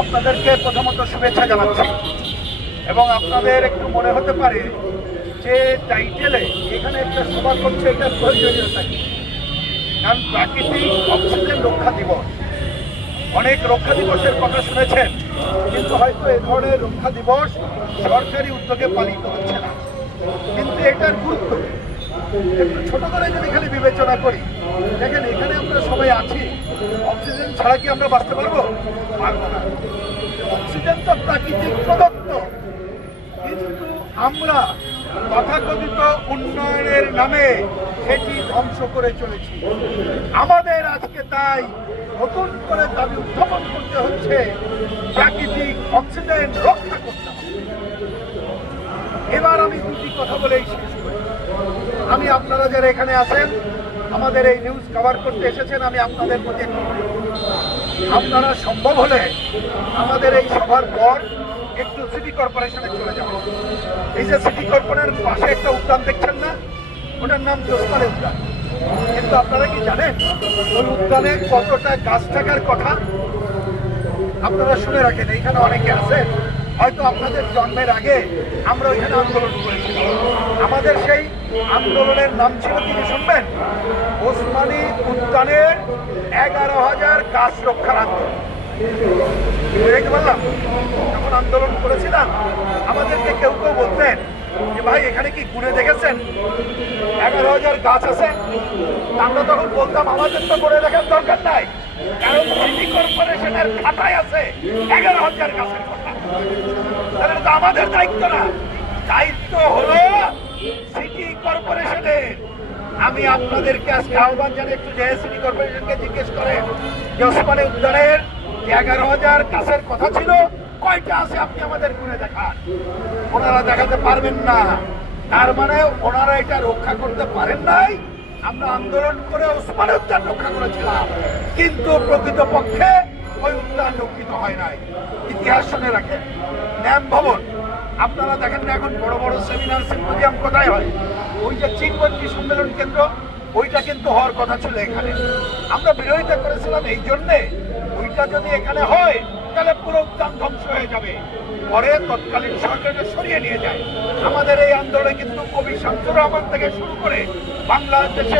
আপনাদেরকে প্রথমত শুভেচ্ছা জানাচ্ছি এবং আপনাদের একটু মনে হতে পারে যে টাইটেলে এখানে একটা সভা করছে এটা প্রয়োজনীয়তা কি, কারণ প্রাকৃতিক অক্সিজেন রক্ষা দিবস, অনেক রক্ষা দিবসের কথা শুনেছেন, কিন্তু হয়তো এ ধরনের রক্ষা দিবস সরকারি উদ্যোগে পালিত হচ্ছে না। কিন্তু এটার গুরুত্ব একটু ছোট করে যদি খালি বিবেচনা করি, দেখেন এখানে আমরা সবাই আছি, অক্সিজেন ছাড়া কি আমরা বাঁচতে পারবো? পারবো না। অক্সিজেন তো প্রাকৃতিক প্রদত্ত, কিন্তু আমরা তথাকথিত উন্নয়নের নামে সেটি ধ্বংস করে চলেছি। আমাদের আজকে তাই নতুন করে দাবি উত্থাপন করতে হচ্ছে, প্রাকৃতিক অক্সিজেন রক্ষা করতে হবে। এবার আমি দুটি কথা বলেই শেষ করি। আমি আপনারা যারা এখানে আছেন, আমাদের এই নিউজ কভার করতে এসেছেন, আমি আপনাদের প্রতি একটু আপনারা সম্ভব হলে আমাদের এই সভার পর একটু সিটি কর্পোরেশনে চলে যাবেন। এই যে সিটি কর্পোরেশনের পাশে একটা উদ্যান দেখছেন না, ওটার নাম জোসপাড়া উদ্যান। কিন্তু আপনারা কি জানেন ওই উদ্যানে কতটা গাছ থাকার কথা? আপনারা শুনে রাখেন, এইখানে অনেকে আছে, হয়তো আপনাদের জন্মের আগে আমরা ওইখানে আন্দোলন করেছিলাম। আমাদের সেই আন্দোলনের নাম ছিল, তিনি শুনবেন, ওসমানী উদ্যানের 11,000 গাছ রক্ষার আন্দোলন। দেখতে পারলাম যখন আন্দোলন করেছিলাম, আমাদেরকে কেউ কেউ বলতেন যে ভাই এখানে কি গুনে দেখেছেন 11,000 গাছ আছে? আমরা তখন বলতাম আমাদের তো গুনে দেখার দরকার নাই, কারণ সিটি কর্পোরেশনের খাতায় আছে 11,000 গাছের কথা। তাহলে তো আমাদের দায়িত্ব না, দায়িত্ব হলো সিটি কর্পোরেশনের। আমি আপনাদেরকে আজকে আহ্বান জানাই, একটু যে সিটি কর্পোরেশনকে জিজ্ঞেস করেন যে ওসমানী উদ্যানের 11,000 গাছের কথা ছিল, কয়টা আছে আপনি আমাদের গুনে দেখান। ওনারা দেখাতে পারবেন না, তার মানে ওনারা এটা রক্ষা করতে পারেন নাই। আমরা আন্দোলন করে ওসমানী উদ্যান রক্ষা করেছিলাম, কিন্তু প্রকৃতপক্ষে ওই উদ্যান রক্ষিত হয় নাই। ইতিহাস শুনে রাখেন। ন্যাম ভবন আপনারা দেখেন না, এখন বড় বড় সেমিনার সিম্পোজিয়াম কোথায় হয়? ওই যে চীনবন্দী সম্মেলন কেন্দ্র, ওইটা কিন্তু হওয়ার কথা ছিল এখানে। আমরা বিরোধিতা করেছিলাম এই জন্যে, ওইটা যদি এখানে হয় তাহলে পুরো উদ্যান ধ্বংস হয়ে যাবে। পরে তৎকালীন সরকারকে সরিয়ে নিয়ে যায়। আমাদের এই আন্দোলনে কিন্তু কবি শামসুর রহমান থেকে শুরু করে বাংলাদেশে